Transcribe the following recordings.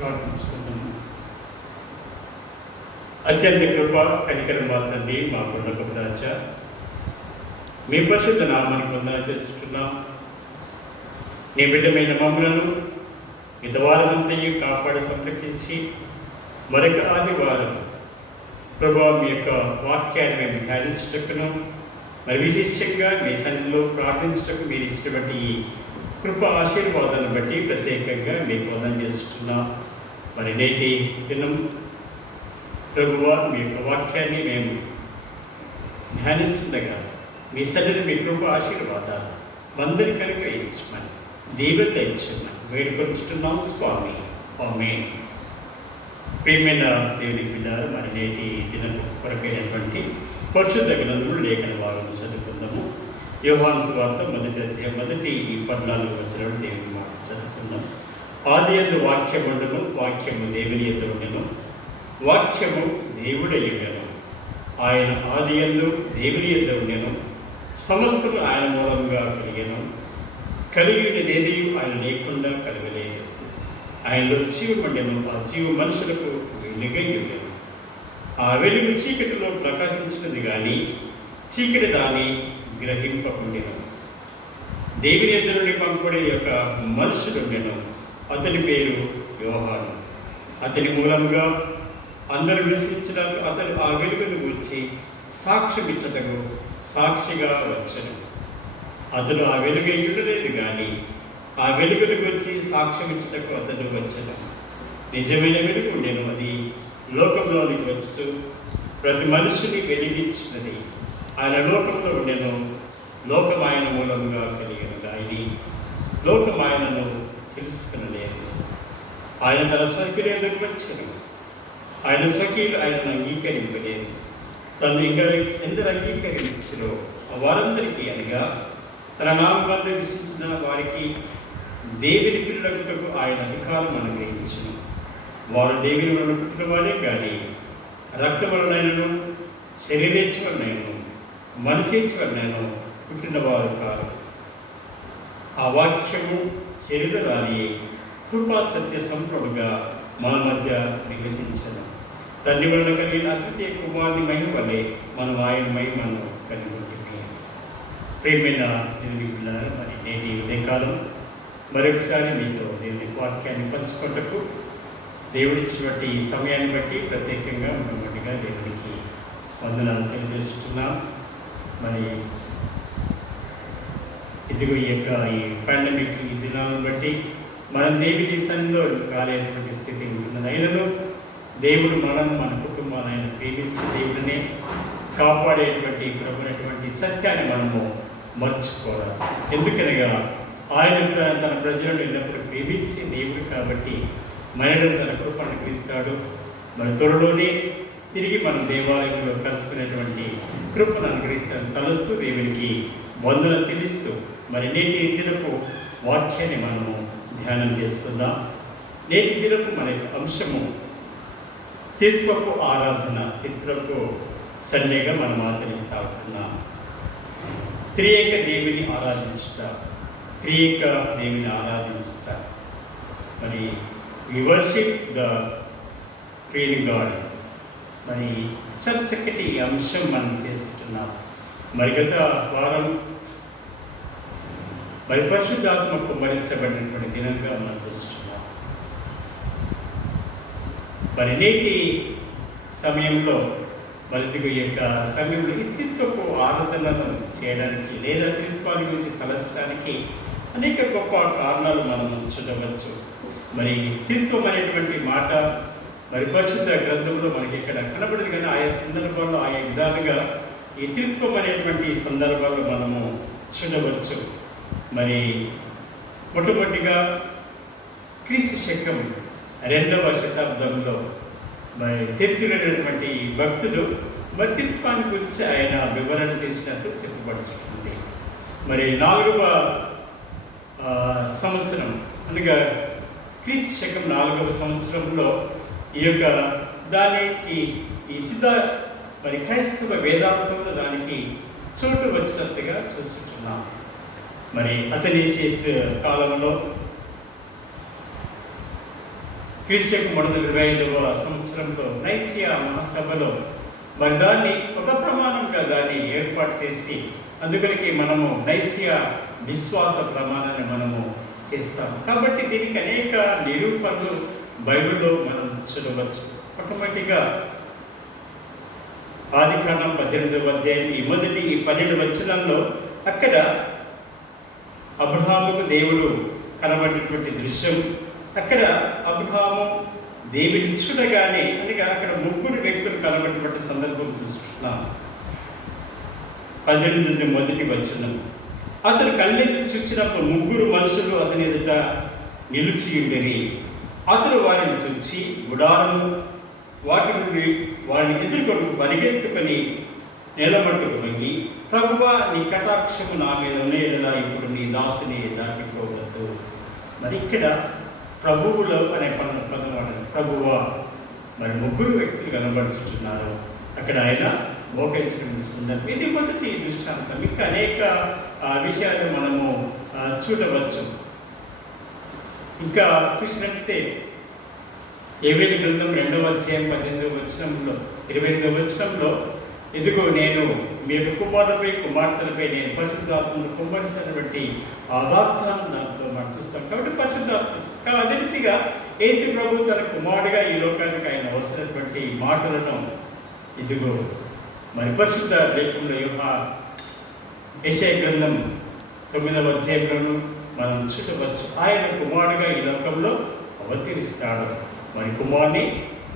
ప్రార్థించుకుందాము. అత్యంత కృప కనికరం తండ్రి, మా పుణ్యకపు రాజా, మీ పరిశుద్ధ నామానికి వందనాలు చేస్తున్నాం. నీ బిడ్డమైన మమ్మలను మితవారమంతయు కాపాడి సంరక్షించి మరొక ఆదివారం ప్రభు మీ యొక్క వాక్యాన్ని మేము ధ్యానించుటకును, మరి విశేషంగా మీ సన్నిధిలో ప్రార్థించుటకు మీరు ఇచ్చినటువంటి ఈ కృప ఆశీర్వాదాలను బట్టి ప్రత్యేకంగా మీకు వందనం చేస్తున్నాం. మరి నేటి దినం ప్రభువా మీ యొక్క వాక్యాన్ని మేము ధ్యానిస్తుండగా మీ సన్నిధి మీ కృప ఆశీర్వాదాలు మందరి కనుక ఇచ్చమని దీవెన ఇచ్చమని వేడుకొచ్చుతున్నాం స్వామి. ఆమేన్. ప్రియమైన దేవుని బిడ్డ, మరి నేటి దినం కొరకైనటువంటి పరిశుద్ధ గ్రంథములు లేఖన భాగం చదువుకుందాము. యోహాను సువార్త మొదటి 14 వచనాలు దేవుని మాట చదువుకుందాం. ఆదియందు వాక్యముండును, వాక్యము దేవుని యందు ఉండెను, వాక్యము దేవుడై ఉండెను, ఆయన ఆదియందు దేవుని యందు ఉండెను, సమస్తము ఆయన మూలంగా కలిగెను, కలిగినదేది ఆయన లేకుండా కలగలేదు. ఆయనలో జీవం ఉండెను, ఆ జీవం మనుషులకు వెలుగై ఉండెను. ఆ వెలుగు చీకటిలో ప్రకాశించినది కానీ చీకటి దాన్ని గ్రహింపకుండెను. దేవుని యందు నుండి పంపబడే యొక్క మనుషుడు ఉండెను, అతని పేరు యోహాను. అతని మూలముగా అందరూ విశ్వసించడానికి అతడు ఆ వెలుగును గురించి సాక్ష్యం ఇచ్చటకు సాక్షిగా వచ్చెను. అతడు ఆ వెలుగు ఉండలేదు కానీ ఆ వెలుగును గురించి సాక్ష్యం ఇచ్చటకు అతడు వచ్చెను. నిజమైన వెలుగు ఉండెను, అది లోకంలోనికి వచ్చు ప్రతి మనిషిని వెలిగించినది. ఆయన లోకంలో ఉండెను, లోకం ఆయన మూలంగా కలిగిన గాయని లోకం ఆయనను తెలుసుకునలేదు. ఆయన తన స్వకీయుల ఎదురు వచ్చెను, ఆయన స్వకీయులు ఆయనను అంగీకరింపలేదు. తను ఎందరు అంగీకరించరో వారందరికీ అనగా తన నామందు విశ్వసించిన వారికి దేవుని పిల్లలకు ఆయన అధికారం అనుగ్రహించును. వారు దేవుని వలన పుట్టిన వారే కానీ రక్తం వలనైనను శరీరేచ్ఛ వలనైనను మనసేచ్ఛ వలనైనను పుట్టిన వారు కారు. ఆ వాక్యము శరీరధారి కృపా సత్య సంపూర్ణంగా మన మధ్య వికసించను. తండ్రి వలన కలిగిన అతిశయ కుమారుని మహిమ వలె మనం ఆయన మహిమను కలిగి ఉంటుంది. ప్రేమైన దేవుని పిల్లలు, మరి నేటి ఉదయకాలం మరొకసారి మీతో దేవుని వాక్యాన్ని పంచుకోటకు దేవుడిచ్చినటువంటి ఈ సమయాన్ని బట్టి ప్రత్యేకంగా మొట్టమొదటిగా దేవునికి వందనాలు తెలియజేస్తున్నాం. మరి ఇదిగో ఈ యొక్క ఈ పాండమిక్ ఈ దినాలను బట్టి మనం దేవుడి సన్నిధిలో రాలేటువంటి స్థితి ఉంటున్నది. అయినను దేవుడు మనల్ని మన కుటుంబాలను ప్రేమించి దేవుడినే కాపాడేటువంటి ప్రభునటువంటి సత్యాన్ని మనము మర్చిపోవాలి. ఎందుకనగా ఆయన తన ప్రజలను ఎల్లప్పుడు ప్రేమించి దేవుడు కాబట్టి మనలను తన కృపను అనుగ్రహిస్తాడు. మన త్వరలోనే తిరిగి మనం దేవాలయంలో కలుసుకునేటువంటి కృపను అనుగ్రహిస్తాను తలుస్తూ దేవునికి వందనం తెలుస్తూ మరి నేటి దినపు వాక్యాన్ని మనము ధ్యానం చేసుకుందాం. నేటి దినపు మన అంశము తిరుత్వపు ఆరాధన, తిరుత్వపు సండేగా మనం ఆచరిస్తూ ఉంటున్నాం. త్రియేక దేవుని ఆరాధించుట, త్రియేక దేవుని ఆరాధించుట. మరి we worship the triune God. మరి చాలా చక్కటి అంశం మనం చేస్తున్నాం. మరి గత వారం మరి పరిశుద్ధాత్మ కుమ్మరించబడినటువంటి దినంగా మనం చూస్తున్నాం. మరి నేటి సమయంలో మరి ఈ యొక్క సమయంలో ఈ త్రిత్వపు ఆరాధనలను చేయడానికి లేదా త్రిత్వాన్ని గురించి తలచడానికి అనేక గొప్ప కారణాలు మనం చూడవచ్చు. మరి త్రిత్వం అనేటువంటి మాట మరి పరిశుద్ధ గ్రంథంలో మనకి ఇక్కడ కనబడదు, కానీ ఆయా సందర్భాల్లో ఆయా విధాలుగా ఈ త్రిత్వం అనేటువంటి సందర్భాల్లో మనము చూడవచ్చు. మరి మొట్టమొదటిగా క్రీస్తు శకం 2వ శతాబ్దంలో మరి తెత్తులైనటువంటి భక్తుడు మరి త్రిత్వాన్ని గురించి ఆయన వివరణ చేసినట్టు చెప్పబడుతుంది. మరి 4వ సంవత్సరం అనగా క్రీస్తు శకం 4వ సంవత్సరంలో ఈ యొక్క దానికి ఈ సిద్ధ మరి క్రైస్తవ వేదాంతంలో దానికి చోటు వచ్చినట్టుగా చూస్తున్నాం. మరి అతనీషియస్ కాలంలో క్రీస్తు 325వ సంవత్సరంలో నైసియా మహాసభలో మరి దాన్ని ఒక ప్రమాణంగా దాన్ని ఏర్పాటు చేసి అందుకనికి మనము నైసియా విశ్వాస ప్రమాణాన్ని మనము చేస్తాం. కాబట్టి దీనికి అనేక నిరూపణలు బైబిల్లో మనం చూడవచ్చు. మొట్టమొదటిగా ఆదికాండం 18వ అధ్యాయం ఈ 12 వచనంలో అక్కడ అబ్రహాముకు దేవుడు కనబడినటువంటి దృశ్యం, అక్కడ అబ్రహాము దేవుని చూడగానే అనగా అక్కడ 3 వ్యక్తులు కనబడినటువంటి సందర్భం చూస్తున్నాం. 18 మొదటి వచనం, అతను కళ్ళెత్తి చూచినప్పుడు 3 మనుషులు అతని ఎదుట నిలిచి ఉండేది. అతను వారిని చూచి గుడారము వాటి నుండి వారిని ఎదుర్కొని పరిగెత్తుకొని నేలమట్టుకు వంగి, ప్రభువా నీ కటాక్షము నా మీద ఉండేలా ఇప్పుడు నీ దాసుని దాటిపోవద్దు. మరి ఇక్కడ ప్రభువులో అనే పదం వాడను. ప్రభువా మరి 3 వ్యక్తులు కనబడుచుతున్నారు. అక్కడ ఆయన మోకరించడం సందర్భం. ఇది మొదటి దృష్టాంతం. ఇంకా అనేక విషయాలు మనము చూడవచ్చు. ఇంకా చూసినట్లయితే యోవేలు గ్రంథం 2వ అధ్యాయం 18వ వచనంలో 28వ వచనంలో, ఇదిగో నేను మీరు కుమారులపై కుమార్తెలపై నేను పరిశుద్ధాత్మను కుమ్మరిసని బట్టి ఆ వాగ్దానం దాంట్లో మనం చూస్తాం. కాబట్టి పరిశుద్ధాత్మ అదే రీతిగా యేసు ప్రభు తన కుమారుడిగా ఈ లోకానికి ఆయన అవసరమైనటువంటి మాటలను ఇదిగో మరి పరిశుద్ధ లేఖంలో యెషయా గ్రంథం 9వ అధ్యాయంలోనూ మనం చూడవచ్చు. ఆయన కుమారుడిగా ఈ లోకంలో అవతరిస్తాడు. మరి కుమారుని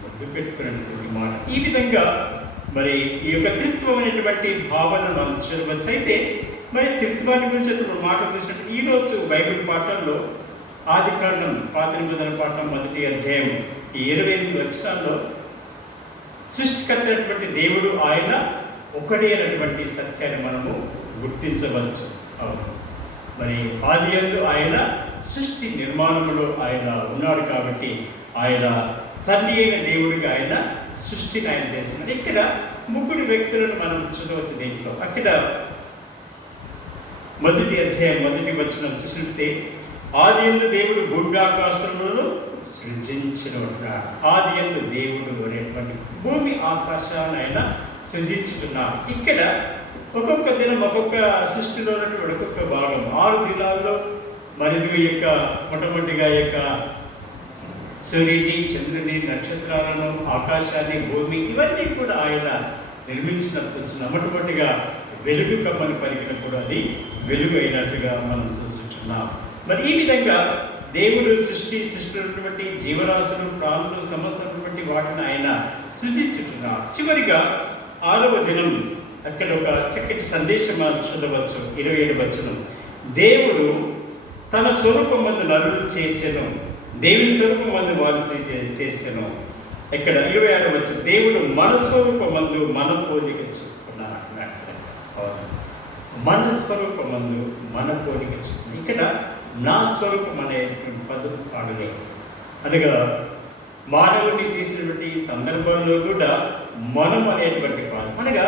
ముద్దు పెట్టుకున్నటువంటి మాట. ఈ విధంగా మరి ఈ యొక్క త్రిత్వం అనేటువంటి భావనను మనం చూడవచ్చు. అయితే మరి త్రిత్వాన్ని గురించి మాట చూసినట్టు ఈరోజు బైబిల్ పాఠాల్లో ఆదికాండం పాత నిబంధన పాఠం 1వ అధ్యాయం ఈ 28 వచనాల్లో సృష్టికర్త అయినటువంటి దేవుడు ఆయన ఒకడే అనేటువంటి సత్యాన్ని మనము గుర్తించవచ్చు. అవును, మరి ఆదియందు ఆయన సృష్టి నిర్మాణంలో ఆయన ఉన్నాడు కాబట్టి ఆయన తండ్రి అయిన దేవుడిగా ఆయన సృష్టిని ఆయన చేస్తున్నాడు. ఇక్కడ 3 వ్యక్తులను మనం చూడవచ్చు. దీంట్లో అక్కడ 1వ అధ్యాయం 1వ వచనం చూసినట్లయితే, ఆదియందు దేవుడు భూమి ఆకాశములను సృజించినట్టున్నాడు. ఆదియందు దేవుడు అనేటువంటి భూమి ఆకాశాన్ని ఆయన సృజించుతున్నాడు. ఇక్కడ ఒక్కొక్క దినం ఒక్కొక్క సృష్టిలో ఉన్నటువంటి ఒక్కొక్క భాగం 6 దినాల్లో మరి యొక్క మొట్టమొదటిగా యొక్క సూర్యుని, చంద్రుని, నక్షత్రాలను, ఆకాశాన్ని, భూమి ఇవన్నీ కూడా ఆయన నిర్మించినట్టు చూస్తున్నాం. మొట్టమొదటిగా వెలుగు కమ్మని పలికినప్పుడు అది వెలుగు అయినట్టుగా మనం చూస్తున్నాం. మరి ఈ విధంగా దేవుడు సృష్టించినటువంటి జీవరాశులు, ప్రాణులు, సమస్తమైనటువంటి వాటిని ఆయన సృజించుతున్నారు. చివరిగా 6వ దినం అక్కడ ఒక చక్కటి సందేశం మనం చూడవచ్చు. 27వ వచనం, దేవుడు తన స్వరూపమందు నరులు చేసెను, దేవుని స్వరూపమందు వారు చేసెను. ఇక్కడ 26వ వచనం, దేవుడు మన స్వరూపమందు మన పోలిక చూపుకున్నాడు అన్నట్టు. మన స్వరూపమందు మన పోలిక చూపుకున్నాడు. ఇక్కడ నా స్వరూపం అనేటువంటి పదం పాడలే అనగా మానవుడిని చేసినటువంటి సందర్భంలో కూడా మనం అనేటువంటి పాదం అనగా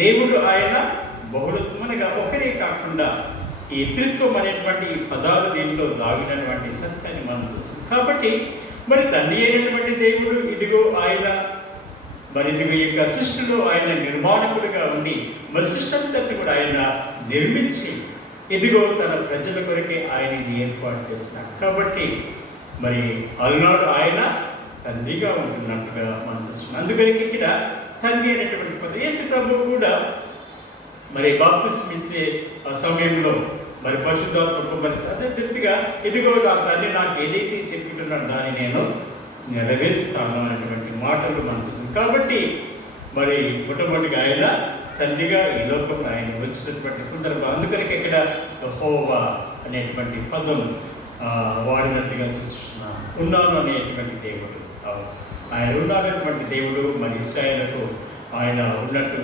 దేవుడు ఆయన బహుళత్వం అనగా ఒకరే కాకుండా ఈ త్రిత్వం అనేటువంటి ఈ పదాలు దీనిలో దాగినటువంటి సత్యాన్ని మనం చూస్తాం. కాబట్టి మరి తండ్రి అయినటువంటి దేవుడు ఇదిగో ఆయన మరి ఇదిగో ఈ యొక్క సృష్టిలో ఆయన నిర్మాణకుడిగా ఉండి మరి సృష్టి అంతటి కూడా ఆయన నిర్మించి ఇదిగో తన ప్రజల కొరకే ఆయన ఇది ఏర్పాటు చేస్తున్నాడు. కాబట్టి మరి అలనాడు ఆయన తండ్రిగా ఉంటున్నట్టుగా మనం చూస్తున్నాం. అందుకని ఇక్కడ తండ్రి అనేటువంటి పదం యేసు ప్రభువు కూడా మరి బాప్తిస్మం ఇచ్చే సమయంలో మరి పరిశుద్ధాత్మ మరి అదే తెలిసిగా ఇదిగో నా తండ్రి నాకు ఏదైతే చెప్పుకుంటున్నాడు దాన్ని నేను నెరవేరుస్తాను అనేటువంటి మాటలు మనం చూస్తున్నాం. కాబట్టి మరి మొట్టమొదటిగా ఆయన తండ్రిగా ఈ లోకంలో ఆయన వచ్చినటువంటి సందర్భం. అందుకని ఇక్కడ యెహోవా అనేటువంటి పదం వాడినట్టుగా చూస్తున్నాం. ఉన్నాను అనేటువంటి దేవుడు, ఆయన ఉన్నాడటువంటి దేవుడు మరి ఇశ్రాయేలుకు ఆయన ఉన్నట్టు.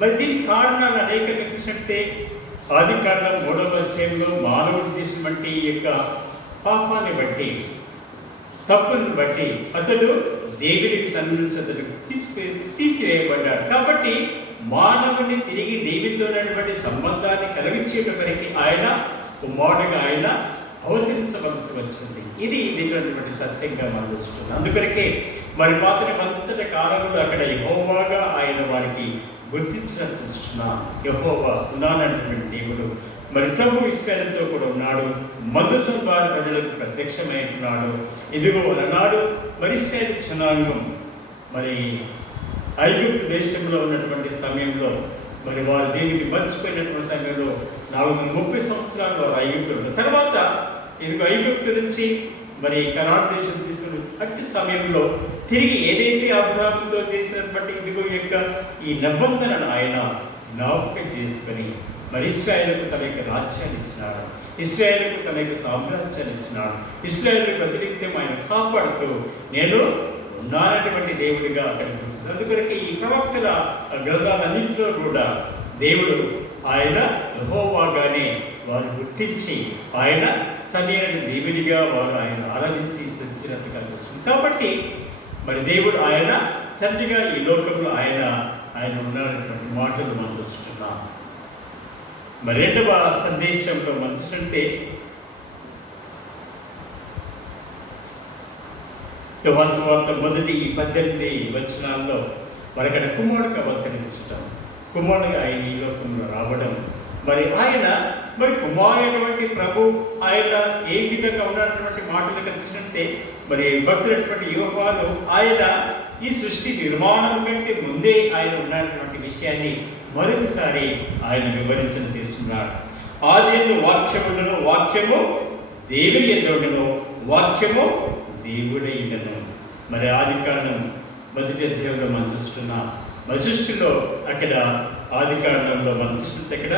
మరి దీనికి కారణాలు అనేకంగా చూసినట్టే ఆదికాండం 3వ అధ్యాయంలో మానవుడు చేసినటువంటి ఈ యొక్క పాపాన్ని బట్టి, తప్పుని బట్టి అతడు దేవుడికి సన్నిధించదను తీసివేయబడ్డాడు. కాబట్టి మానవుని తిరిగి దేవునితో ఉన్నటువంటి సంబంధాన్ని కలిగించేటప్పటికీ ఆయన కుమారుడిగా ఆయన అవతరించవలసి వచ్చింది. ఇది దిగినటువంటి సత్యంగా మనం చూస్తున్నాం. అందుకొరకే మరి పాత నిబంధన కాలంలో అక్కడ యెహోవాగా ఆయన వారికి గుర్తించినట్టు చూస్తున్నాం. యెహోవా ఉన్నానటువంటి దేవుడు మరి ప్రభు ఇశ్రాయేలుతో కూడా ఉన్నాడు. మందసం వారి ప్రజలకు ప్రత్యక్షమైంటున్నాడు. ఇదిగో అలనాడు మరి ఇశ్రాయేలు జనాంగం మరి ఐగుప్తు దేశంలో ఉన్నటువంటి సమయంలో మరి వారు దేవుని మర్చిపోయినటువంటి సమయంలో 430 సంవత్సరాలు వారు ఐగుప్తులు. తర్వాత ఇదిగో ఐగుప్తు నుంచి మరి కనాన్ దేశం తీసుకుని అట్టి సమయంలో తిరిగి ఏదైతే అబ్రాహాముతో చేసినటువంటి ఇదిగో యొక్క ఈ నిబంధనను ఆయన జ్ఞాపకం చేసుకొని మరి ఇశ్రాయేలుకు తన యొక్క రాజ్యాన్ని ఇచ్చినాడు. ఇశ్రాయేలుకు తన యొక్క సామ్రాజ్యాన్ని ఇచ్చినాడు. ఇశ్రాయేలు ప్రతినిత్యం ఆయన కాపాడుతూ నేను ఉన్నానటువంటి దేవుడిగా కనిపిస్తుంది. అందుకొరకే ఈ ప్రవక్తల గ్రంథాలన్నింటిలో కూడా దేవుడు ఆయన యెహోవాగానే వారు గుర్తించి ఆయన తనని దేవునిగా వారు ఆయన ఆరాధించి స్తుతించినట్టుగా చూస్తుంది. కాబట్టి మరి దేవుడు ఆయన తండ్రిగా ఈ లోకంలో ఆయన ఉన్నటువంటి మాటలు మనం చూస్తున్నాం. మరి రెండవ సందేశంలో మనం చూసినట్టే యోహాను సువార్త మొదటి ఈ 18 వచనాల్లో మరి అక్కడ కుమారుడిగా అవతరించటం, కుమారుడిగా ఆయన ఈ లోకంలో రావడం, మరి ఆయన మరి కుమారుడైనటువంటి ప్రభు ఆయన ఏ విధంగా ఉన్నటువంటి మాటలు కలిసినట్టే మరి భక్తులైనటువంటి యోహాను ఆయన ఈ సృష్టి నిర్మాణం కంటే ముందే ఆయన ఉన్నటువంటి విషయాన్ని మరొకసారి ఆయన వివరించడం చేస్తున్నాడు. ఆదియందు వాక్యముండును, వాక్యము దేవుని యందు ఉండును, వాక్యము దేవుడై ఉండెను. మరి ఆదికాండం మొదటి అధ్యాయంలో మనం చూస్తున్నా మరి సృష్టిలో అక్కడ ఆదికాండంలో మనం చూస్తుంటే అక్కడ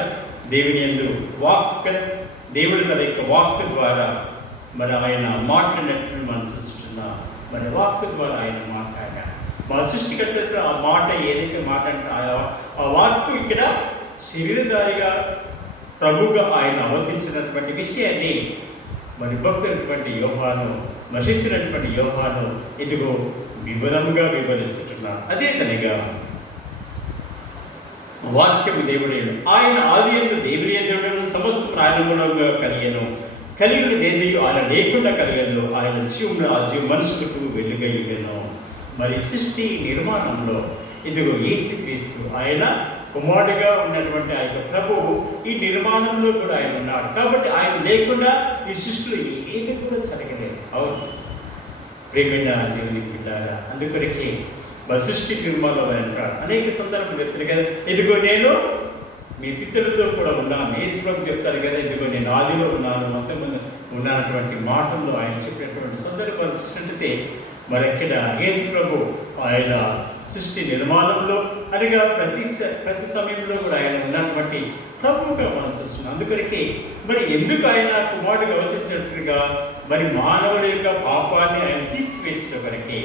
దేవుని యందు వాక్, దేవుడు తన యొక్క వాక్ ద్వారా మరి ఆయన మాట్లాడినట్లు మనం చూస్తున్నాం. మరి వాక్ ద్వారా ఆయన మాట్లాడాడు. మా సృష్టికర్తలు ఆ మాట ఏదైతే మాట అంటే ఆ వాక్కు ఇక్కడ శరీరధారిగా ప్రభుగా ఆయన అవతరించినటువంటి విషయాన్ని మరి భక్తులైనటువంటి యోహాను నశించినటువంటి యోహాను ఇదిగో వివరముగా వివరిస్తున్నారు. అదే తనగా వాక్యము దేవుడేను, ఆయన ఆది యందు దేవుని యందు సమస్తం ఆయన మూలంగా కలిగెను, కలిగిన దేనియు ఆయన లేకుండా కలిగదు, ఆయన జీవమును ఆ జీవ మనుషులకు వెలుగయ్యను. మరి సృష్టి నిర్మాణంలో ఇదిగో యేసుక్రీస్తు ఆయన కుమారుడిగా ఉన్నటువంటి ఆ యొక్క ప్రభువు ఈ నిర్మాణంలో కూడా ఆయన ఉన్నాడు. కాబట్టి ఆయన లేకుండా ఈ సృష్టిలో ఏది కూడా జరగలేదు. అవును ప్రేమైన దేవుని బిడ్డారా, అందుకొరకే సృష్టి నిర్మాణంలో అంటాడు. అనేక సందర్భాలు చెప్తారు కదా, ఇదిగో నేను మీ పితరులతో కూడా ఉన్నాను. యేసు ప్రభు చెప్తారు కదా, ఇదిగో నేను ఆదిలో ఉన్నాను, మొత్తం ఉన్నటువంటి మాటల్లో ఆయన చెప్పినటువంటి సందర్భాలు చూసినట్లయితే మరి ఎక్కడ యేసు ప్రభు ఆయన సృష్టి నిర్మాణంలో అనగా ప్రతి సమయంలో కూడా ఆయన ఉన్నటువంటి ప్రభువుగా మనం చూస్తున్నాం. అందుకొరకే మరి ఎందుకు ఆయన కుమారుడిగా అవతరించినట్టుగా మరి మానవుల యొక్క పాపాన్ని ఆయన తీసివేసే వరకే,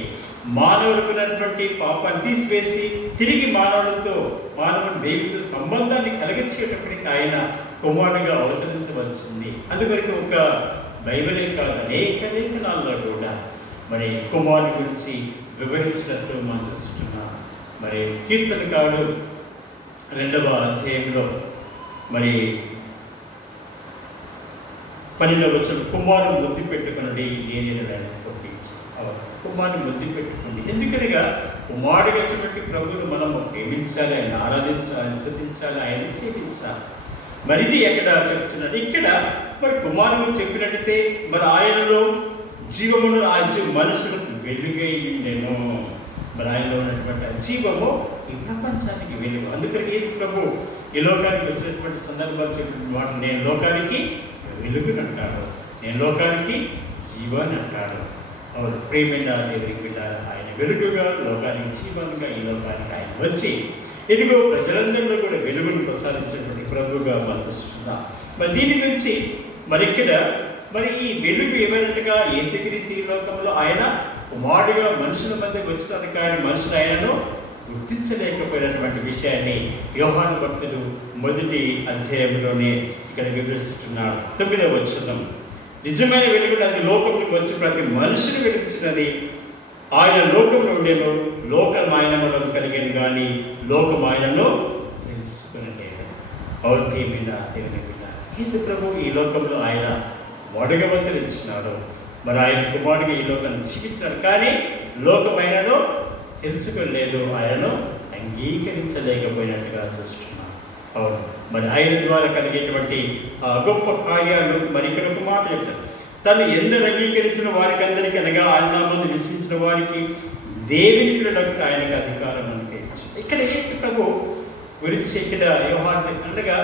మానవులకు ఉన్నటువంటి పాపాన్ని తీసివేసి తిరిగి మానవుని దేవుడితో సంబంధాన్ని కలిగించేటప్పటికి ఆయన కుమారుడిగా అవతరించవలసింది. అందుకొరకు ఒక బైబిలే కాదు, అనేక లేఖనాల్లో కూడా మరి కుమారుని గురించి వివరించినట్టు మనం చూస్తున్నాం. మరి కీర్తనకారుడు 2వ అధ్యాయంలో మరి 12వ వచనం, కుమారుని ముద్దు పెట్టుకుని నేను పంపించు. కుమారుని ముద్దు పెట్టుకోండి. ఎందుకనగా కుమారుడిగా వచ్చినటువంటి ప్రభువును మనము ప్రేమించాలి, ఆయన ఆరాధించాలి, స్తుతించాలి, ఆయన సేవించాలి. మరి ఇది ఎక్కడ చెప్తున్నాడు? ఇక్కడ మరి కుమారుడు చెప్పినట్టయితే మరి ఆయనలో జీవమును ఆ మనుషులకు వెలుగై నేను, మరి ఆయనలో ఉన్నటువంటి జీవము ఈ ప్రపంచానికి వెలుగు. అందుకని యేసు ప్రభు ఈ లోకానికి వచ్చినటువంటి సందర్భాలు చెప్పిన మాట, నేను లోకానికి వెలుగుని అంటాడు, నేను లోకానికి జీవాన్ని అంటాడు. అవును ప్రేమైన దేవుని బిడ్డారా, ఆయన వెలుగుగా లోకానికి జీవముగా ఈ లోకానికి ఆయన వచ్చి ఇదిగో ప్రజలందరిలో కూడా వెలుగును ప్రసాదించినటువంటి ప్రభువుగా మనం చూస్తున్నాం. మరి దీని గురించి మరి ఇక్కడ మరి ఈ వెలుగు ఏమైనట్టుగా యేసుక్రీస్తు ఈ లోకంలో ఆయన కుమారుడిగా మనుషుల మధ్యకు వచ్చిన కానీ మనుషులు ఆయనను గుర్తించలేకపోయినటువంటి విషయాన్ని యోహాను భక్తుడు మొదటి అధ్యాయంలోనే ఇక్కడ వివరిస్తున్నాడు. 9వ వచనం, నిజమైన వెలుగు అది లోకంలో వచ్చి ప్రతి మనుషుని వెలుగుతున్నది, ఆయన లోకంలో ఉండేను, లోకం ఆయన మనం కలిగాను కానీ లోకం ఆయనను తెలుసుకునలేదు. అవును ప్రియమైన దేవుని బిడ్డ, యేసు ప్రభు ఈ లోకంలో ఆయన కుమారుడిగా అవతరించినాడు. మరి ఆయన కుమారుడిగా ఈ లోకాన్ని జీవించాడు. కానీ లోకమైనను తెలుసుకోలేదు, ఆయనను అంగీకరించలేకపోయినట్టుగా చూస్తున్నాం. అవును, మరి ఆయన ద్వారా కలిగేటువంటి గొప్ప కార్యాలు మరి ఇక్కడ ఒక మాట చెప్తాడు. తను ఎందరు అంగీకరించిన వారికి అందరికీ అనగా ఆయన నామమున విశ్వసించిన వారికి దేవుని పిల్లలకు ఆయనకు అధికారం అనుగ్రహించు. ఇక్కడ యేసు ప్రభు గురించి ఇక్కడ యోహాను చెప్పినట్టుగా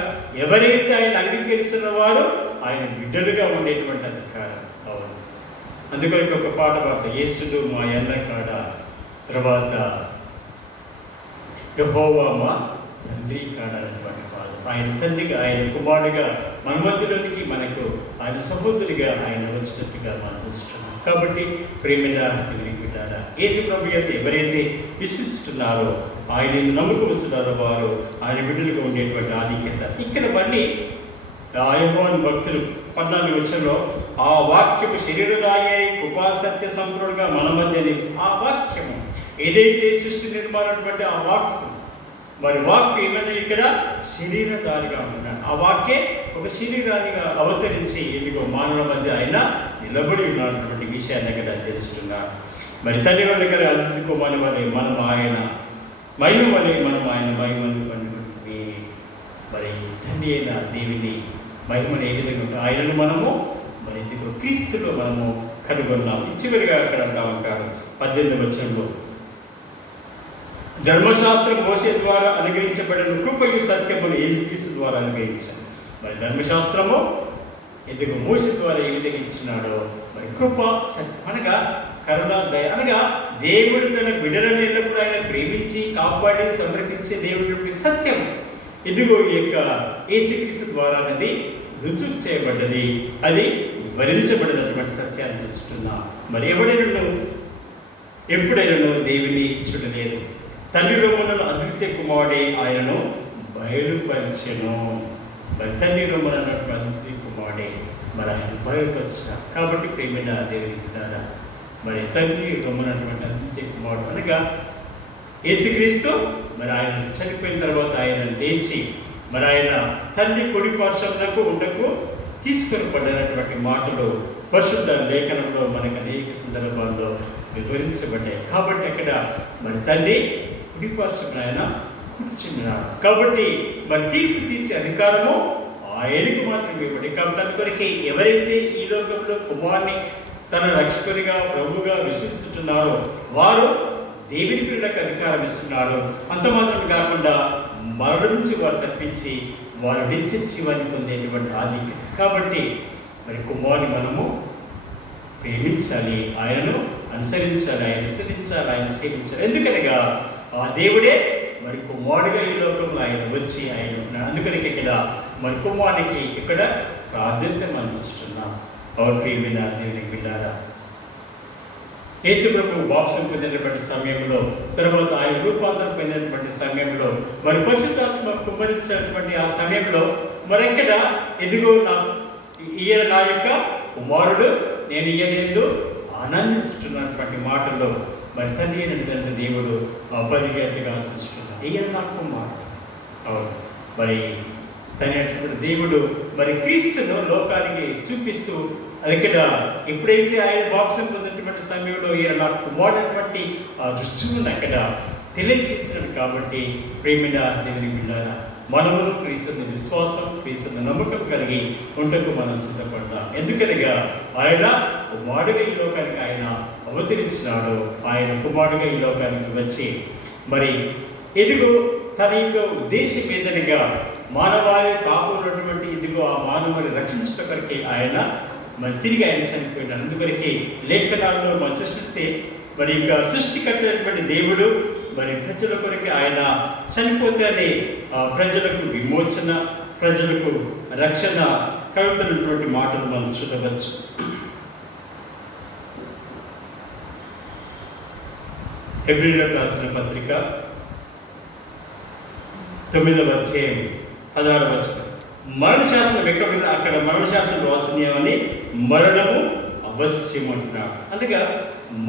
ఎవరైతే ఆయన అంగీకరిస్తున్న వారు ఆయన బిడ్డలుగా ఉండేటువంటి అధికారం. అవును, అందుకని ఒక పాట పాడతాం, యేసుడు మా అన్న కాడ, తర్వాత యెహోవా మా తండ్రి కాడ అనేటువంటి పాట. ఆయన తండ్రిగా, ఆయన కుమారుడిగా మన మధ్యలోనికి మనకు ఆయన సహోదరుడిగా ఆయన వచ్చినట్టుగా మనం చూస్తున్నాం. కాబట్టి ప్రేమైన బిడ్డారా, యేసు ప్రభు యొక్క ఎవరైతే విశ్వసిస్తున్నారో, ఆయన నమ్మకం వస్తున్నారో వారు ఆయన బిడ్డలుగా ఉండేటువంటి ఆధిక్యత. ఇక్కడ మళ్ళీ యోహాను భక్తులు 14 వచ్చంలో ఆ వాక్యము శరీరదాయే కృపా సత్య సంపూర్ణంగా మన మధ్య, ఆ వాక్యము ఏదైతే సృష్టి నిర్మాణమైనటువంటి ఆ వాక్యం, మరి వాక్యం ఏమైనా ఇక్కడ శరీరధారిగా ఉన్నాడు. ఆ వాక్యే ఒక శరీరానిగా అవతరించి ఇదిగో మానవుల మధ్య ఆయన నిలబడి ఉన్నటువంటి విషయాన్ని ఇక్కడ చేస్తున్నాడు. మరి తండ్రి వాళ్ళ దగ్గర అతిథి కుమారుని వలె మనం ఆయన మహిమ వలె మనం ఆయన మహిమను పండుకుంటుంది. మరి తండ్రి అయిన దేవుని మహిమను ఏ విధంగా ఉంటుంది, ఆయనను మనము మరి ఇదిగో క్రీస్తులో మనము కనుగొన్నాం. చివరిగా అక్కడ అంటా ఉంటాడు 18వ వచనంలో, ధర్మశాస్త్రం మోసే ద్వారా అనుగ్రహించబడిన కృపయు సత్యమును యేసుక్రీస్తు ద్వారా అనుగ్రహించాడు. మరి ధర్మశాస్త్రము ఎందుకు మోసే ద్వారా ఏ విధంగా ఇచ్చినాడో, మరి కృప సత్యం అనగా కరుణ, దయ అనగా దేవుడు తన బిడ్డలను ఎల్లప్పుడు ఆయన ప్రేమించి కాపాడి సంరక్షించే దేవుడి సత్యం ఇదిగో ఈ యొక్క యేసుక్రీస్తు ద్వారా అనేది రుజువు చేయబడ్డది, అది వివరించబడినటువంటి సత్యాన్ని చూస్తున్నాం. మరి ఎవడైనా ఎప్పుడైనా దేవుని చూడలేదు, తండ్రిలో మనను అదృశ్య కుమారుడే ఆయనను బయలుపరిచెను. మరి తండ్రిలో మనటువంటి అదృశ్య కుమారుడే మరి ఆయన బయలుపరిచిన. కాబట్టి ప్రేమైన దేవుని బిడ్డారా, మరి తండ్రి రొమ్మనటువంటి అదృశ్య కుమారుడు అనగా యేసుక్రీస్తు మరి ఆయన చనిపోయిన తర్వాత ఆయన లేచి మరి ఆయన తండ్రి కుడి పార్శ్వమునకు ఉండకు తీసుకొని పడినటువంటి మాటలు పరిశుద్ధ లేఖనంలో మనకు అనేక సందర్భాల్లో వివరించబడ్డాయి. కాబట్టి అక్కడ మరి తండ్రి కుడి పార్శ్వమున ఆయన కూర్చున్నాడు. కాబట్టి మరి తీర్పు తీర్చే అధికారము ఆయనకు మాత్రమే ఇవ్వబడి. కాబట్టి అందుకొరకే ఎవరైతే ఈ లోకంలో కుమారుని తన రక్షకునిగా ప్రభుగా విశ్వసిస్తున్నారో వారు దేవుని పిల్లలకు అధికారం ఇస్తున్నాడు. అంత మాత్రం కాకుండా మరణం నుంచి వారు తప్పించి వారు నిత్య జీవాన్ని పొందేటువంటి ఆధిక్యత. కాబట్టి మరి కుమారుని మనము ప్రేమించాలి, ఆయనను అనుసరించాలి, ఆయన విస్తరించాలి, ఆయన సేవించాలి. ఎందుకనగా ఆ దేవుడే మరి కుమారుడిగా ఈ లోకంలో ఆయన వచ్చి ఆయన ఉన్నాడు. అందుకని ఇక్కడ మరి కుమారునికి ఇక్కడ ప్రాధాన్యత అందిస్తున్నాం. అవును ప్రియమైన దేవుని బిడ్డారా, యేసు ప్రభు బాప్సం పొందినటువంటి సమయంలో, తర్వాత ఆయన రూపాంతరం పొందినటువంటి సమయంలో, మరి పరిశుద్ధాత్మ కుమ్మరించినటువంటి ఆ సమయంలో మరెక్కడ ఎదుగో ఈయన నా యొక్క కుమారుడు, నేను ఈయనందు ఆనందిస్తున్నటువంటి మాటల్లో మరి తండ్రి అయినటువంటి దేవుడు పరిగెట్టుగా చూస్తున్నాడు. ఈయన నా కుమారుడు. అవును, మరి తన దేవుడు మరి క్రీస్తును లోకానికి చూపిస్తూ అది ఇక్కడ ఎప్పుడైతే ఆయన బాప్సం పొందినటువంటి సమయంలో ఈయన నాకు కుమారుడటువంటి ఆ దృష్టిని అక్కడ తెలియజేసినాడు. కాబట్టి ప్రేమిన దేవుని బిడ్డారా, మనమును క్రీస్తుని విశ్వాసం, క్రీస్తుని నమ్మకం కలిగి ఉండకు మనం సిద్ధపడదాం. ఎందుకనగా ఆయన కుమారుడుగా ఈ లోకానికి ఆయన అవతరించినాడు. ఆయన కుమారుడుగా ఈ లోకానికి వచ్చి మరి ఎదుగు తన యొక్క ఉద్దేశం ఏదనగా మానవాళి పాపం ఉన్నటువంటి ఇదిగో ఆ మానవుని రక్షించడం కొరకే ఆయన మరి తిరిగి ఆయన చనిపోయినాడు. అందుకొరకే లేఖనాల్లో మనం చూస్తే మరి ఇంకా సృష్టికర్తైనటువంటి దేవుడు మరి ప్రజల కొరకే ఆయన చనిపోతేనే ప్రజలకు విమోచన, ప్రజలకు రక్షణ కలుగుతున్నటువంటి మాటలు మనం చూడవచ్చు. హెబ్రీయులకు రాసిన పత్రిక 9వ అధ్యాయం 16వ వచనం, మరణశాస్త్రం ఎక్కడుందో అక్కడ మరణశాస్త్రం రాసినవని మరణము అవశ్యం అంటున్నాడు. అనగా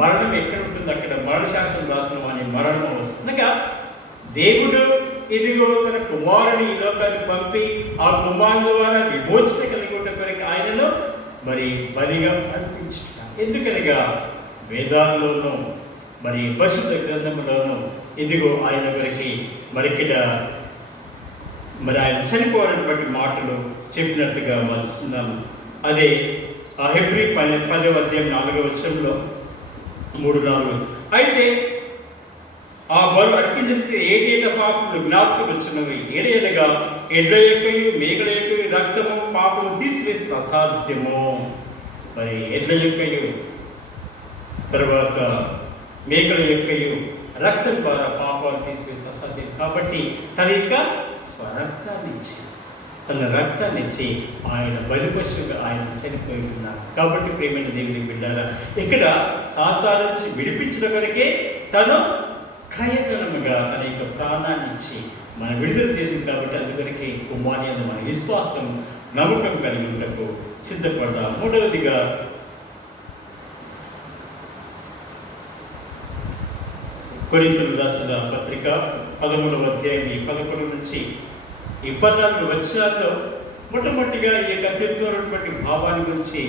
మరణం ఎక్కడ ఉంటుందో అక్కడ మరణశాస్త్రం రాసినవని మరణం అవశ్యం. అనగా దేవుడు ఇదిగో తన కుమారుని ఈ లోకానికి పంపి ఆ కుమారుని ద్వారా విమోచన కలిగి కొరకు ఆయనను మరి బలిగా అర్పించుకున్నాను. ఎందుకనగా వేదాల్లోనూ మరి పరిశుద్ధ గ్రంథంలోనూ ఇదిగో ఆయన వరకు మరికిట మరి ఆయన చనిపోయినటువంటి మాటలు చెప్పినట్టుగా వస్తున్నాము. అదే ఆ హెబ్రీ 10వ అధ్యాయం 4వ వచనంలో 3-4 అయితే ఆ బలు అర్పించితే ఏటేట పాపములు జ్ఞాపకం వచ్చినవి ఏదైనగా ఎడ్ల యొక్కయు మేకల యొక్కయు రక్తము పాపము తీసివేసి అసాధ్యము. మరి ఎడ్ల యొక్కయు తర్వాత మేకల యొక్కయు రక్తం ద్వారా పాపాలు తీసివేసి అసాధ్యం. కాబట్టి తన యొక్క తన రక్తాన్ని ఇచ్చి ఆయన బలిపశువుగా ఆయన చనిపోయి ఉన్నారు. కాబట్టి ప్రేమైన దేవుని బిడ్డారా, ఇక్కడ సాతాను నుంచి విడిపించిన వరకే తను క్రయధనముగా తన యొక్క ప్రాణాన్ని ఇచ్చి మనం విడుదల చేసింది. కాబట్టి అందువరకే కుమారి అని మన విశ్వాసం నమ్మకం కలిగినకు సిద్ధపడ్డాం. మూడవదిగా కొరింథీయులకు రాసిన పత్రిక 13వ అధ్యాయం 11 నుంచి 14 వచనాల్లో మొట్టమొదటిగా ఈ యొక్క అత్యుత్తమైనటువంటి భావాన్ని గురించి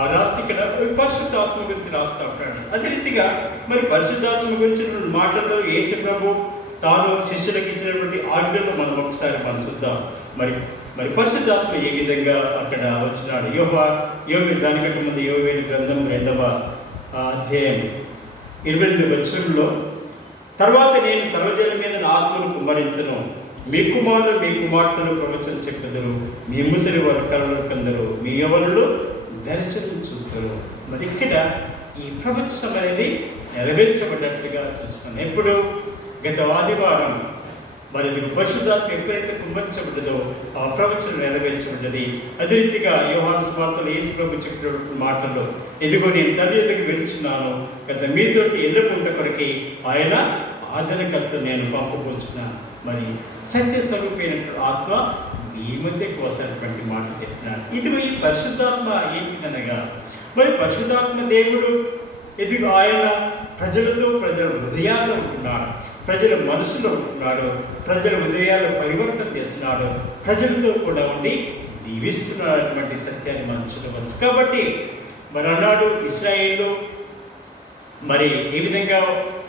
ఆ రాసి ఇక్కడ పరిశుద్ధాత్మ గురించి రాస్తూ ఉంటాడు. అదే రీతిగా మరి పరిశుద్ధాత్మ గురించి మాటల్లో యేసు ప్రభు తాను శిష్యులకు ఇచ్చినటువంటి ఆజ్ఞలు మనం ఒకసారి చూద్దాం. మరి పరిశుద్ధాత్మ ఏ విధంగా అక్కడ వచ్చినాడు. యోబు దానికంటే ముందు యోవేలు గ్రంథం 2వ అధ్యాయం 28 వచనంలో, తర్వాత నేను సర్వజనుల మీద నా ఆత్మను కుమ్మరింతును, మీ కుమారులు మీ కుమార్తెలు ప్రవచనం చెప్పెదరు, మీ ముసలి వారు కలలు కందరు, మీ యవ్వనులు దర్శనం చూపుతారు. మరి ఇక్కడ ఈ ప్రవచనం అనేది నెరవేర్చబడ్డట్టుగా చూసుకున్నాను. ఎప్పుడు గత ఆదివారం మరి ఇది పరిశుద్ధాత్మ ఎప్పుడైతే కుమ్మరించబడ్డదో ఆ ప్రవచనం నెరవేర్చబడ్డది. అదే రీతిగా యోహాను సువార్తలో యేసు ప్రభు చెప్పినటువంటి మాటల్లో, ఇదిగో నేను తండ్రి దగ్గరికి వెళ్తున్నాను గత మీతోటి ఎల్లకుంట కొరకి ఆయన ఆదరణకర్త నేను పంపబోచున్నాను. మరి సత్య స్వరూపైనటువంటి ఆత్మ మీ మధ్యకు వస్తున్నటువంటి మాట చెప్తున్నాను. ఇదిగో ఈ పరిశుద్ధాత్మ ఏంటిదనగా, మరి పరిశుద్ధాత్మ దేవుడు ఇదిగో ఆయన ప్రజలతో ప్రజల హృదయాల్లో ఉంటున్నాడు, ప్రజల మనసులో ఉంటున్నాడు, ప్రజల హృదయాల్లో పరివర్తన చేస్తున్నాడు, ప్రజలతో కూడా ఉండి దీవిస్తున్నటువంటి సత్యాన్ని మనం చూడవచ్చు. కాబట్టి మరి అన్నాడు ఇశ్రాయేలు మరి ఏ విధంగా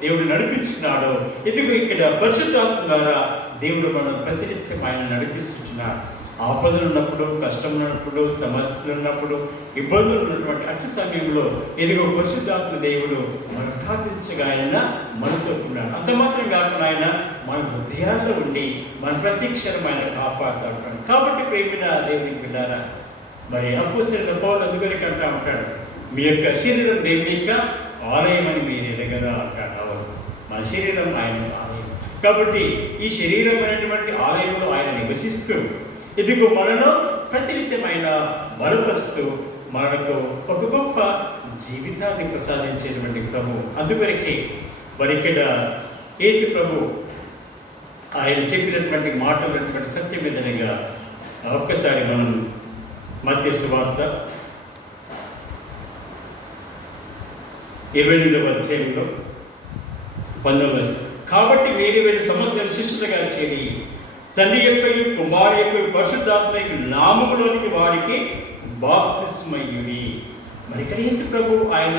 దేవుడు నడిపించున్నాడో, ఇదిగో ఇక్కడ పరిశుద్ధాత్మ ద్వారా దేవుడు మనం ప్రతినిత్యం ఆయన నడిపిస్తున్నాడు. ఆపదలు ఉన్నప్పుడు, కష్టం ఉన్నప్పుడు, సమస్యలు ఉన్నప్పుడు, ఇబ్బందులు ఉన్నటువంటి అట్టి సమయంలో ఇదిగో పరిశుద్ధాత్మ దేవుడు మనం ప్రార్థించగా ఆయన మనతో ఉన్నాడు. అంత మాత్రం కాకుండా ఆయన మన హృదయాల్లో ఉండి మన ప్రతి క్షణం ఆయన కాపాడుతాడు. కాబట్టి ప్రేమిన దేవునికి బిడ్డారా, మరి అపోస్తలుడైన పౌలు అందుకని అంటూ ఉంటాడు, మీ యొక్క శరీరం దేవుని యొక్క ఆలయం అని మీరు ఎదగరా అంటాడు. అవును, మన శరీరం ఆయన ఆలయం. కాబట్టి ఈ శరీరం అనేటువంటి ఆలయంలో ఆయన నివసిస్తూ ఇదిగో మనలో ప్రతినిత్యమైన బలపరుస్తూ మనకు ఒక గొప్ప జీవితాన్ని ప్రసాదించేటువంటి ప్రభు. అందువరకే మరి ఇక్కడ యేసు ప్రభు ఆయన చెప్పినటువంటి మాటలటువంటి సత్యం మీదనగా ఒక్కసారి మనం మత్తయి సువార్త 28వ అధ్యాయంలో 19, కాబట్టి వేరు వేరు సమస్యలు శిష్యులుగా చేరి తండ్రి యొక్క కుమారు యొక్క పరిశుద్ధాత్మ యొక్క నామములోనికి వారికి బాప్తిస్మయుడి. మరి ఇక్కడ యేసు ప్రభు ఆయన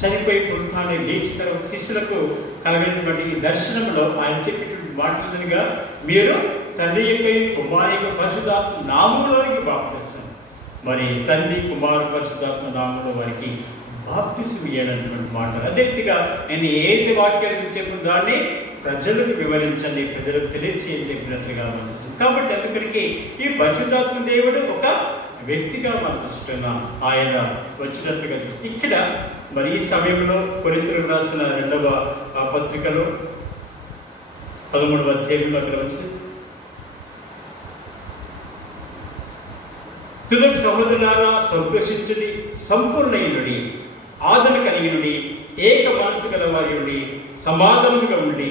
చనిపోయి పుడతానే లేచి తర్వాత శిష్యులకు కలిగినటువంటి ఈ దర్శనంలో ఆయన చెప్పేటువంటి మాటలుగా మీరు తండ్రి యొక్క కుమారు యొక్క పరిశుద్ధాత్మ నామములోనికి బాప్తిస్తాం. మరి తండ్రి కుమారు పరిశుద్ధాత్మ నామంలో వారికి బాప్తిసం ఇయ్యనటువంటి మాటలు. అదే రీతిగా నేను ఏది వాక్యాన్ని చెప్పిన దాన్ని ప్రజలకు వివరించండి, ప్రజలకు తెలియచేయని చెప్పినట్లుగా మనం. కాబట్టి అందుకనికి ఈ పరిశుద్ధాత్మ దేవుడు ఒక వ్యక్తిగా మనం చూస్తున్నాం, ఆయన వచ్చినట్లుగా చూస్తాం. ఇక్కడ మరి ఈ సమయంలో కొరింథీయులకు రాసిన 2వ పత్రికలో 13వ అధ్యాయంలో అక్కడ వచ్చింది, తుదకు సహోదరులారా సంతోషించుడి, సంపూర్ణయుడి, ఆదరణ కలిగినుడి, ఏక మనస్సు గలవారి, సమాధానముగా ఉండి,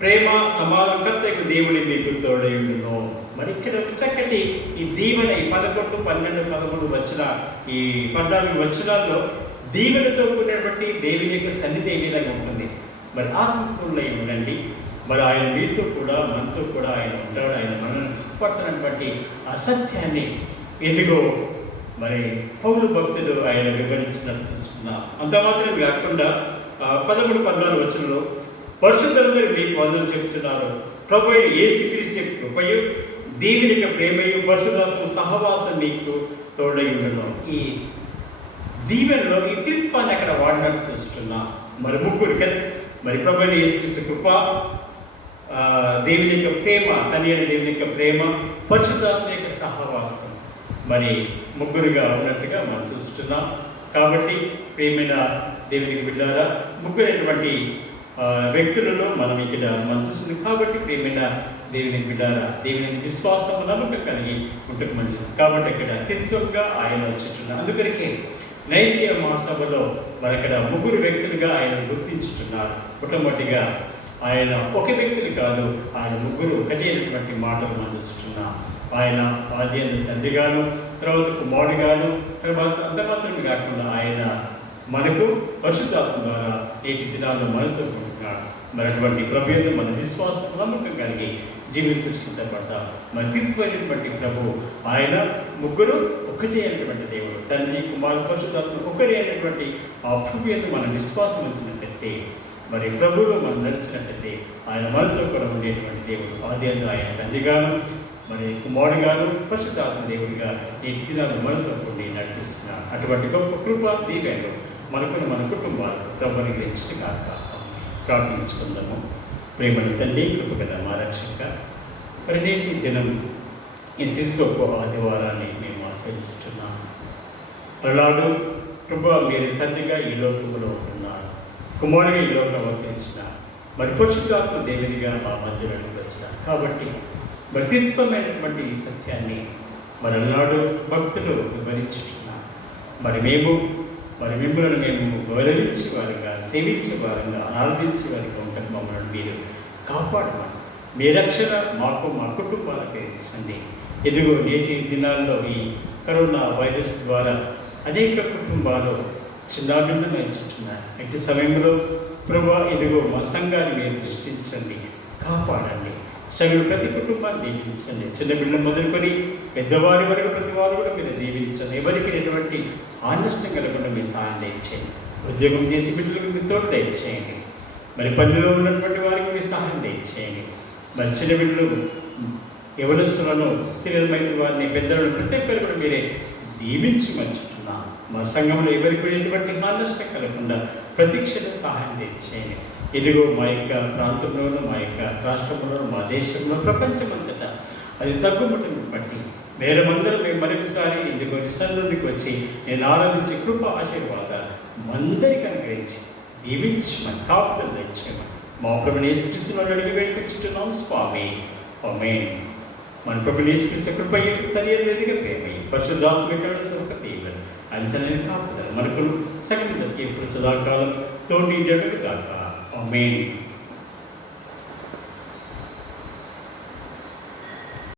ప్రేమ సమాధానకర్తకు దేవుడి మీకు తోడయుండును. మరి ఇక్కడ చక్కటి ఈ దీవెన ఈ 11, 12, 13 వచ్చిన ఈ 14 వచనాల్లో దీవెనతో కూడినటువంటి దేవుని యొక్క సన్నిధి ఏ విధంగా ఉంటుంది. మరి ఆత్మపూర్ణై ఉండండి. మరి ఆయన మీతో కూడా మనతో కూడా ఆయన ఉంటాడు, ఆయన మనల్ని కాపాడుతున్నటువంటి అసత్యాన్ని ఇదిగో మరి పౌలు భక్తుడు ఆయన వివరించినట్టు చూస్తున్నా. అంత మాత్రం కాకుండా 13-14 వచనంలో పరిశుద్ధులందరూ మీకు వందలు చెప్తున్నారు. ప్రభు అయిన యేసుక్రీస్తు యొక్క కృపయు దేవుని యొక్క ప్రేమయు పరిశుద్ధాత్మ సహవాసం మీకు తోడై ఉండను. ఈ దీవెనలో ఈ తిత్వాన్ని అక్కడ వాడినట్టు చూస్తున్నా. మరి ముగ్గురు కదా, మరి ప్రభు అయిన యేసుక్రీస్తు కృప, దేవుని యొక్క ప్రేమ, తండ్రి అయిన దేవుని యొక్క ప్రేమ, పరిశుద్ధాత్మ యొక్క సహవాసం మరి ముగ్గురుగా ఉన్నట్టుగా మనం చూస్తున్నాం. కాబట్టి ప్రేమైన దేవునికి బిడ్డారా, ముగ్గురైనటువంటి వ్యక్తులలో మనం ఇక్కడ మనం చూస్తుంది. కాబట్టి ప్రేమైన దేవునికి బిడ్డారా, దేవుని విశ్వాసం నమ్మకం కలిగి ఉంటకు మంచిది. కాబట్టి ఇక్కడ చిత్తంగా ఆయన వచ్చుతున్నారు. అందుకనికే నైసియా మహాసభలో మరి అక్కడ ముగ్గురు వ్యక్తులుగా ఆయన గుర్తించుతున్నారు. మొట్టమొదటిగా ఆయన ఒక వ్యక్తిని కాదు, ఆయన ముగ్గురు ఒకటి అయినటువంటి మాటలు మనం చూస్తున్నాం. ఆయన ఆది తండ్రిగాను, తర్వాత కుమారుడిగాను, తర్వాత అంతమాత్రమే కాకుండా ఆయన మనకు పరిశుద్ధాత్మ ద్వారా నేటి దినాల్లో మనతో ఉంటున్నాడు. మరి అటువంటి ప్రభు యందు మన విశ్వాసం నమ్మకం కలిగి జీవించడం సిద్ధపడ్డాం. మరి సిద్ధమైనటువంటి ప్రభు ఆయన ముగ్గురు ఒకటే అయినటువంటి దేవుడు, తండ్రి కుమారుడు పరిశుద్ధాత్మ ఒకటే అయినటువంటి ఆ ప్రభు యందు మన విశ్వాసం ఉంచినట్లయితే, మరి ప్రభువులో మనం నడిచినట్లయితే ఆయన మనతో కూడా ఉండేటువంటి దేవుడు. ఆది అందు ఆయన తండ్రిగాను, మరి కుమారుడుగాను, పరిశుద్ధాత్మ దేవుడిగా నేటి దినాలు మనతో ఉండి నడిపిస్తున్నాడు. అటువంటి గొప్ప కృప దీవెనలు మనకును మన కుటుంబాలకు ప్రభుని గురించి కాక ప్రార్థించుకుందాము. ప్రేమను తండ్రి, కృపగల మా రక్షక, మరి నేటి దినం ఈ తిరుతొప్పు ఆదివారాన్ని మేము ఆచరిస్తున్నాము. అలాడు ప్రభు, మీరు తండ్రిగా ఈ లోకంలో ఉంటున్నారు, కుమారుడిగా ఈ లోకంలో అవతరించినారు, మరి పరిశుద్ధాత్మ దేవునిగా మా మధ్యలో వచ్చినారు. కాబట్టి మృతిత్వమైనటువంటి ఈ సత్యాన్ని మరి అన్నాడు భక్తులు వివరించుతున్నారు. మరి మిమ్మల్ని మేము గౌరవించే వారిగా, సేవించే వారంగా, ఆరాధించే వారిగా ఉంటారు. మమ్మల్ని మీరు కాపాడమని, మీ రక్షణ మాకు, మా కుటుంబాలకు ఇచ్చండి. ఇదిగో నేటి దినాల్లో ఈ కరోనా వైరస్ ద్వారా అనేక కుటుంబాలు చిన్నాభిన్నమైంచుతున్నారు. ఇటు సమయంలో ప్రభా, ఇదిగో మా సంఘాన్ని మీరు దృష్టించండి, కాపాడండి. సంఘులు ప్రతి కుటుంబాన్ని దీవించండి. చిన్న బిడ్డలు మొదలుకొని పెద్దవారి వరకు ప్రతి వారు కూడా మీరు దీవించండి. ఎవరికి ఎటువంటి ఆనష్టం కలగకుండా మీరు సహాయం దయచేయండి. ఉద్యోగం చేసి బిడ్డలకు మీరు తోడు దయచేయండి. మరి పనిలో ఉన్నటువంటి వారికి మీరు సహాయం దయచేయండి. మరి చిన్న బిడ్డలు, యవనస్తులను, స్త్రీలమైతే వారిని, పెద్దలను ప్రతి ఒక్కరు కూడా మీరే దీవించి మంచుతున్నాం. మా సంఘంలో ఎవరికి ఎటువంటి ఆనష్టం కలగకుండా ప్రతి క్షణం సహాయం దయచేయండి. ఇదిగో మా యొక్క ప్రాంతంలోనూ, మా యొక్క రాష్ట్రంలోనూ, మా దేశంలో, ప్రపంచమంతటా అది తగ్గుముట్టను బట్టి మేరమందరం మేము మరొకసారి ఇదిగో నిసన్నుడికి వచ్చి నేను ఆరాధించే కృప ఆశీర్వాదాలు మందరికి అనుగ్రహించి దీవించమని, కాపుదల తెచ్చేయమని మా ప్రభుని యేసుక్రీస్తును అడిగి వేడుకొచ్చుతున్నాం స్వామి. ఆమేన్. మన ప్రభుని యేసుక్రీస్తు కృపయే, తల్లిదండ్రులుగా ప్రేమయ్యి, పరిశుద్ధాత్మ సొంత దేవుడు అది సరైన కాపుదల మనకు సగం ఎప్పుడు సదాకాలం తోడి జడులు కాక. ఆమేన్.